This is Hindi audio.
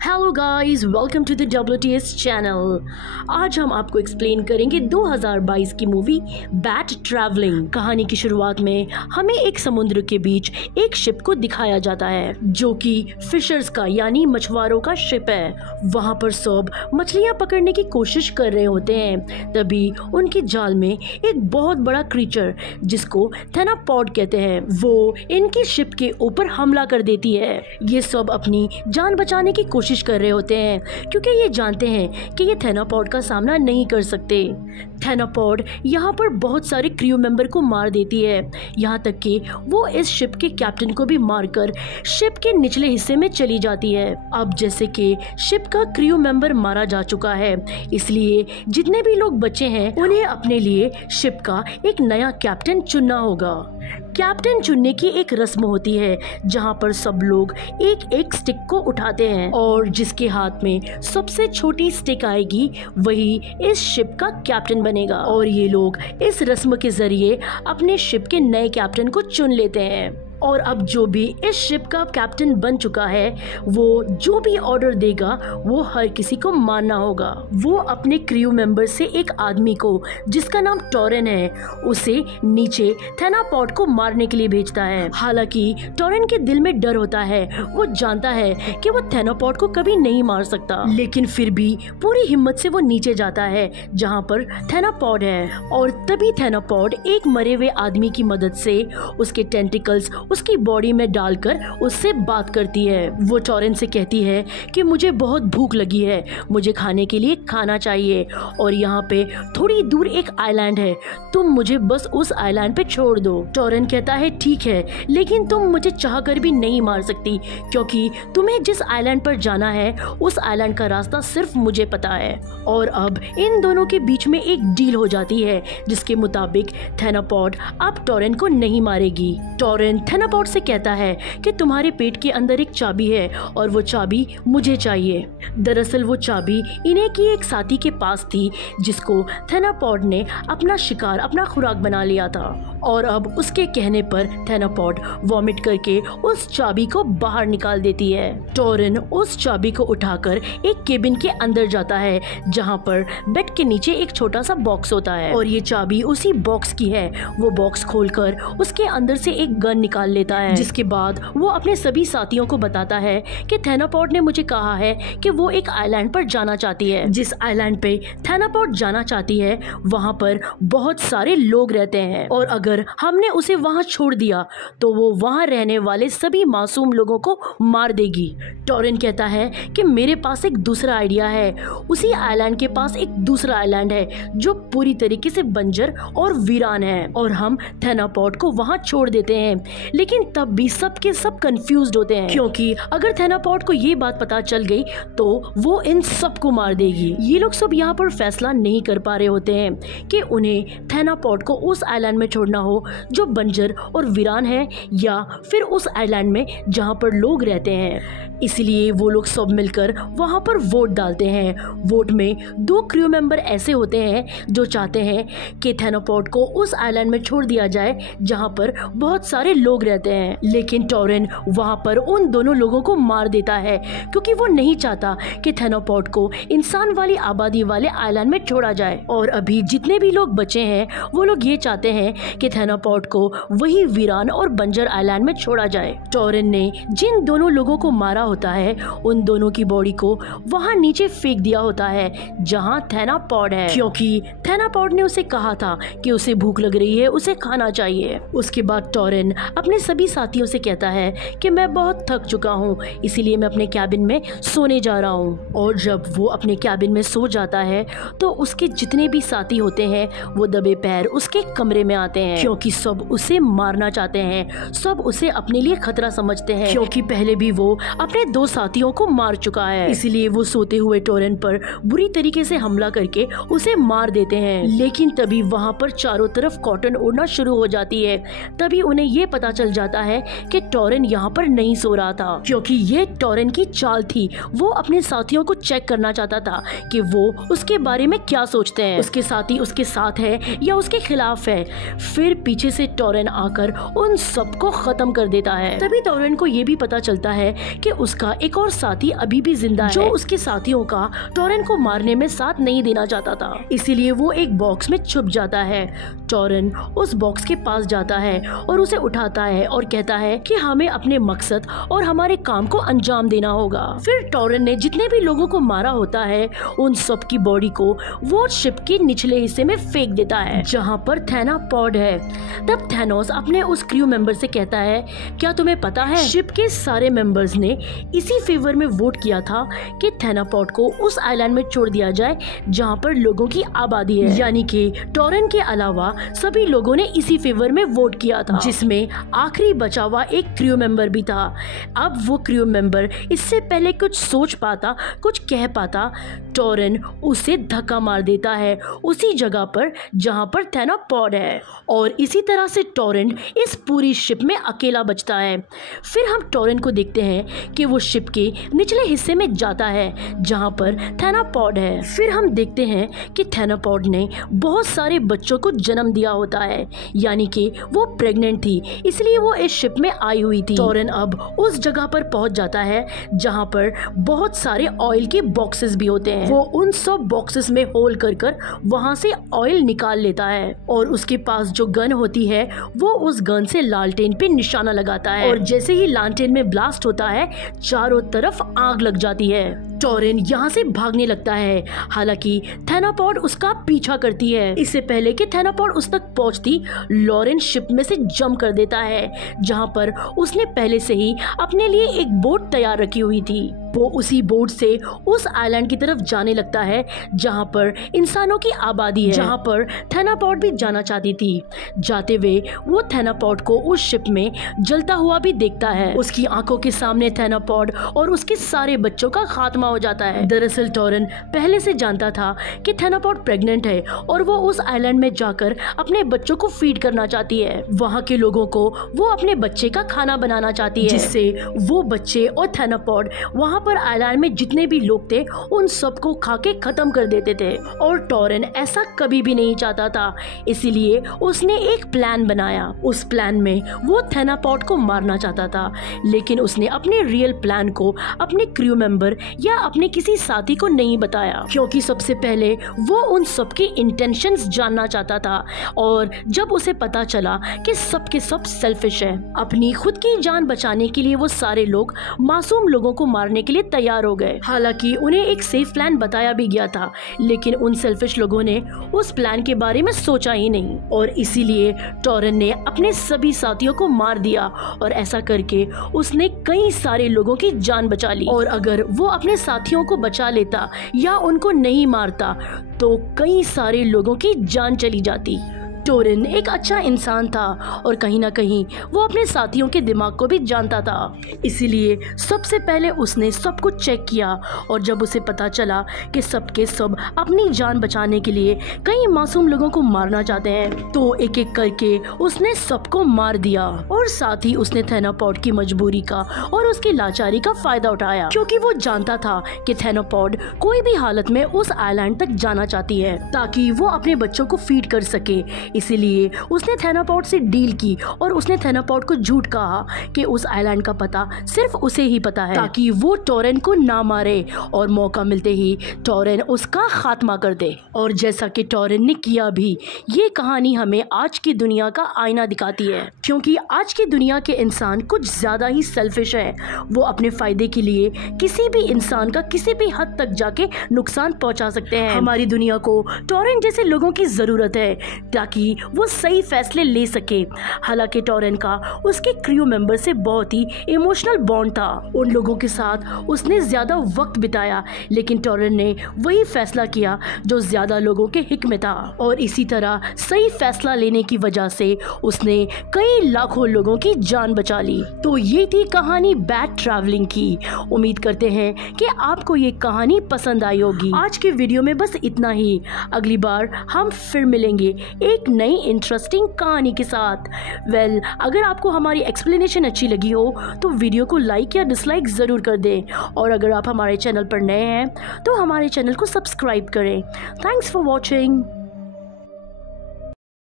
Hello guys, welcome to the WTS channel. आज हम आपको एक्सप्लेन करेंगे 2022 की मूवी बैट ट्रैवलिंग। कहानी की शुरुआत में हमें एक समुद्र के बीच एक शिप को दिखाया जाता है जो कि फिशर्स का यानी मछुआरों का शिप है। वहाँ पर सब मछलियाँ पकड़ने की कोशिश कर रहे होते हैं। तभी उनकी जाल में एक बहुत बड़ा क्रीचर जिसको थेनापॉड कहते हैं वो इनकी शिप के ऊपर हमला कर देती है। ये सब अपनी जान बचाने की कोशिश कर रहे होते हैं क्योंकि ये जानते हैं कि ये थेनापॉड का सामना नहीं कर सकते। थेनापॉड यहाँ पर बहुत सारे क्रू मेंबर को मार देती है, यहाँ तक कि वो इस शिप के कैप्टन को भी मारकर शिप के निचले हिस्से में चली जाती है। अब जैसे कि शिप का क्रू मेंबर मारा जा चुका है, इसलिए जितने भी लोग बचे हैं उन्हें अपने लिए शिप का एक नया कैप्टन चुनना होगा। कैप्टन चुनने की एक रस्म होती है जहाँ पर सब लोग एक एक स्टिक को उठाते हैं और जिसके हाथ में सबसे छोटी स्टिक आएगी वही इस शिप का कैप्टन बनेगा। और ये लोग इस रस्म के जरिए अपने शिप के नए कैप्टन को चुन लेते हैं। और अब जो भी इस शिप का कैप्टन बन चुका है वो जो भी ऑर्डर देगा वो हर किसी को मानना होगा। वो अपने क्रू मेंबर से एक आदमी को जिसका नाम टॉरेन है उसे नीचे थेनापॉड को मारने के लिए भेजता है। हालांकि टॉरेन के दिल में डर होता है, वो जानता है कि वो थेनापॉड को कभी नहीं मार सकता, लेकिन फिर भी पूरी हिम्मत से वो नीचे जाता है जहाँ पर थेनापॉड है। और तभी थेनापॉड एक मरे हुए आदमी की मदद से उसके टेंटिकल्स उसकी बॉडी में डालकर उससे बात करती है। वो टॉरेन से कहती है कि मुझे बहुत भूख लगी है, मुझे खाने के लिए खाना चाहिए और यहाँ पे थोड़ी दूर एक आइलैंड है, तुम मुझे बस उस आइलैंड पे छोड़ दो। टॉरेन कहता है ठीक है, लेकिन तुम मुझे चाहकर भी नहीं मार सकती क्योंकि तुम्हें जिस आइलैंड पर जाना है उस आइलैंड का रास्ता सिर्फ मुझे पता है। और अब इन दोनों के बीच में एक डील हो जाती है जिसके मुताबिक थेनापॉड अब टॉरेन को नहीं मारेगी। टॉरेन थेनापॉड से कहता है कि तुम्हारे पेट के अंदर एक चाबी है और वो चाबी मुझे चाहिए। दरअसल वो चाबी इन्हें की एक साथी के पास थी जिसको थेनापॉड ने अपना शिकार, अपना खुराक बना लिया था और अब उसके कहने पर थेनापॉड वॉमिट करके उस चाबी को बाहर निकाल देती है। टॉरेन उस चाबी को उठाकर एक केबिन के अंदर जाता है जहाँ पर बेड के नीचे एक छोटा सा बॉक्स होता है और ये चाबी उसी बॉक्स की है। वो बॉक्स खोलकर उसके अंदर से एक गन निकाल लेता है, जिसके बाद वो अपने सभी साथियों को बताता है कि थेनापॉड ने मुझे कहा है कि वो एक आइलैंड पर जाना चाहती है। जिस आइलैंड पे थेनापॉड जाना चाहती है वहाँ पर बहुत सारे लोग रहते हैं और अगर हमने उसे वहाँ छोड़ दिया तो वो वहाँ रहने वाले सभी मासूम लोगों को मार देगी। टॉरेन कहता है कि मेरे पास एक दूसरा आइडिया है। उसी आइलैंड के पास एक दूसरा आइलैंड है जो पूरी तरीके से बंजर और वीरान है और हम थेनापॉड को वहाँ छोड़ देते हैं। लेकिन तब भी सबके सब कंफ्यूज्ड होते हैं क्योंकि अगर थेनापॉड को ये बात पता चल गई तो वो इन सबको मार देगी। ये लोग सब यहाँ पर फैसला नहीं कर पा रहे होते हैं कि उन्हें थेनापॉड को उस आइलैंड में छोड़ना हो जो बंजर और वीरान है या फिर उस आइलैंड में जहाँ पर लोग रहते हैं। इसलिए वो लोग सब मिलकर वहाँ पर वोट डालते हैं। वोट में दो क्रू मेंबर ऐसे होते हैं जो चाहते हैं कि थेनापॉड को उस आइलैंड में छोड़ दिया जाए जहाँ पर बहुत सारे लोग रहते हैं, लेकिन टॉरेन वहाँ पर उन दोनों लोगों को मार देता है क्योंकि वो नहीं चाहता कि थेनापॉड को इंसान वाली आबादी वाले आइलैंड में छोड़ा जाए। और अभी जितने भी लोग बचे हैं वो लोग ये चाहते हैं कि थेनापॉड को वही वीरान और बंजर आइलैंड में छोड़ा जाए। टॉरेन ने जिन दोनों लोगों को मारा होता है उन दोनों की बॉडी को वहाँ नीचे फेंक दिया होता है जहाँ थेनापॉड है, क्योंकि थेनापॉड ने उसे कहा था कि उसे भूख लग रही है, उसे खाना चाहिए। उसके बाद टॉरेन अपने सभी साथियों से कहता है कि मैं बहुत थक चुका हूँ, इसीलिए मैं अपने कैबिन में सोने जा रहा हूँ। और जब वो अपने कैबिन में सो जाता है तो उसके जितने भी साथी होते हैं वो दबे पैर उसके कमरे में आते हैं क्योंकि सब उसे मारना चाहते हैं, सब उसे अपने लिए खतरा समझते हैं क्योंकि पहले भी वो अपने दो साथियों को मार चुका है। इसीलिए वो सोते हुए टॉरेन पर बुरी तरीके से हमला करके उसे मार देते हैं। लेकिन तभी वहाँ पर चारों तरफ कॉटन उड़ना शुरू हो जाती है। तभी उन्हें ये पता चल जाता है कि टॉरेन यहाँ पर नहीं सो रहा था क्योंकि ये टॉरेन की चाल थी। वो अपने साथियों को चेक करना चाहता था कि वो उसके बारे में क्या सोचते हैं, उसके साथी उसके साथ है या उसके खिलाफ है। फिर पीछे से टॉरेन आकर उन सबको खत्म कर देता है। तभी टॉरेन को ये भी पता चलता है कि उसका एक और साथी अभी भी जिंदा है, जो उसके साथियों का टॉरेन को मारने में साथ नहीं देना चाहता था। इसीलिए वो एक बॉक्स में छुप जाता है। टॉरेन उस बॉक्स के पास जाता है और उसे उठाता है और कहता है कि हमें अपने मकसद और हमारे काम को अंजाम देना होगा। फिर टॉरेन ने जितने भी लोगों को मारा होता है उन सब की बॉडी को वो शिप के निचले हिस्से में फेंक देता है, जहाँ पर थैनापॉड है। तब थैनोस अपने उस क्रू मेंबर से कहता है, क्या तुम्हें पता है शिप के सारे मेंबर्स ने इसी फेवर में वोट किया था कि थैनापॉड को उस आइलैंड में छोड़ दिया जाए जहाँ पर लोगों की आबादी है। यानी कि टॉरेन के अलावा सभी लोगों ने इसी फेवर में वोट किया था, जिसमें आखिरी बचा हुआ एक क्रू मेंबर भी था। अब वो क्रू मेंबर इससे पहले कुछ सोच पाता, कुछ कह पाता, टॉरेन उसे धक्का मार देता है उसी जगह पर जहां पर थैनापॉड है, और इसी तरह से टॉरेन इस पूरी शिप में अकेला बचता है। फिर हम टॉरेन को देखते हैं कि वो शिप के निचले हिस्से में जाता है जहां पर थैनापॉड है। फिर हम देखते हैं कि थैनापॉड ने बहुत सारे बच्चों को जन्म दिया होता है, यानी कि वो प्रेग्नेंट थी, इसलिए वो इस शिप में आई हुई थी। टॉरेन अब उस जगह पर पहुंच जाता है जहां पर बहुत सारे ऑयल के बॉक्सेस भी होते हैं। वो उन सब बॉक्सेस में होल कर वहां से ऑयल निकाल लेता है और उसके पास जो गन होती है वो उस गन से लालटेन पे निशाना लगाता है, और जैसे ही लालटेन में ब्लास्ट होता है चारों तरफ आग लग जाती है। टॉरेन यहाँ से भागने लगता है, हालांकि थैनापॉड उसका पीछा करती है। इससे पहले कि थैनापॉड उस तक पहुंचती, लॉरेन शिप में से जंप कर देता है जहां पर उसने पहले से ही अपने लिए एक बोट तैयार रखी हुई थी। वो उसी बोट से उस आइलैंड की तरफ जाने लगता है जहां पर इंसानों की आबादी है, जहां पर थैनापॉड भी जाना चाहती थी। जाते हुए वो थैनापॉड को उस शिप में जलता हुआ भी देखता है। उसकी आंखों के सामने थैनापॉड और उसके सारे बच्चों का खात्मा हो जाता है। दरअसल टॉरेन पहले से जानता था कि थैनापॉड प्रेग्नेंट है और वो उस आइलैंड में जाकर अपने बच्चों को फीड करना चाहती है। वहाँ के लोगों को वो अपने बच्चे का खाना बनाना चाहती है, जिससे वो बच्चे और थैनापॉड वहाँ पर आइलैंड में जितने भी लोग थे उन सबको खा के खत्म कर देते थे। और टॉरेन ऐसा कभी भी नहीं चाहता था, इसीलिए उसने एक प्लान बनाया। उस प्लान में वो थैनापॉड को मारना चाहता था, लेकिन उसने अपने रियल प्लान को अपने क्रू मेंबर या अपने किसी साथी को नहीं बताया, क्योंकि सबसे पहले वो उन सबके इंटेंशंस जानना चाहता था। और जब उसे पता चला कि सब के सब सेल्फिश है, अपनी खुद की जान बचाने के लिए वो सारे लोग मासूम लोगों को मारने के लिए तैयार हो गए। हालांकि उन्हें एक सेफ प्लान बताया भी गया था, लेकिन उन सेल्फिश लोगों ने उस प्लान के बारे में सोचा ही नहीं, और इसीलिए टॉरेन ने अपने सभी साथियों को मार दिया। और ऐसा करके उसने कई सारे लोगों की जान बचा ली। और अगर वो अपने साथियों को बचा लेता या उनको नहीं मारता तो कई सारे लोगों की जान चली जाती। टॉरेन एक अच्छा इंसान था और कहीं ना कहीं वो अपने साथियों के दिमाग को भी जानता था, इसीलिए सबसे पहले उसने सब कुछ चेक किया। और जब उसे पता चला कि सब के सब अपनी जान बचाने के लिए कई मासूम लोगों को मारना चाहते हैं, तो एक एक करके उसने सबको मार दिया। और साथ ही उसने थैनापॉड की मजबूरी का और उसकी लाचारी का फायदा उठाया, क्योंकि वो जानता था कि थैनापॉड कोई भी हालत में उस आइलैंड तक जाना चाहती है ताकि वो अपने बच्चों को फीड कर सके। इसीलिए उसने थैनापॉड से डील की और उसने थैनापॉड को झूठ कहा कि उस आइलैंड का पता सिर्फ उसे ही पता है, ताकि वो टॉरेन को ना मारे और मौका मिलते ही टॉरेन उसका खात्मा कर दे। और जैसा कि टॉरेन ने किया भी, ये कहानी हमें आज की दुनिया का आईना दिखाती है, क्योंकि आज की दुनिया के इंसान कुछ ज्यादा ही सेल्फिश है। वो अपने फायदे के लिए किसी भी इंसान का किसी भी हद तक जाके नुकसान पहुंचा सकते हैं। हमारी दुनिया को टॉरेन जैसे लोगों की जरूरत है ताकि वो सही फैसले ले सके। हालांकि टॉरेन का उसके क्रू मेंबर से बहुत ही इमोशनल बॉन्ड था, उन लोगों के साथ उसने ज्यादा वक्त बिताया, लेकिन टॉरेन ने वही फैसला किया जो ज्यादा लोगों के हिक में था। और इसी तरह सही फैसला लेने की वजह से उसने कई लाखों लोगों की जान बचा ली। तो ये थी कहानी बैड ट्रैवलिंग की। उम्मीद करते हैं कि आपको ये कहानी पसंद आई होगी। आज के वीडियो में बस इतना ही। अगली बार हम फिर मिलेंगे एक नई इंटरेस्टिंग कहानी के साथ। अगर आपको हमारी एक्सप्लेनेशन अच्छी लगी हो तो वीडियो को लाइक या डिसलाइक जरूर कर दें, और अगर आप हमारे चैनल पर नए हैं तो हमारे चैनल को सब्सक्राइब करें। Thanks for watching.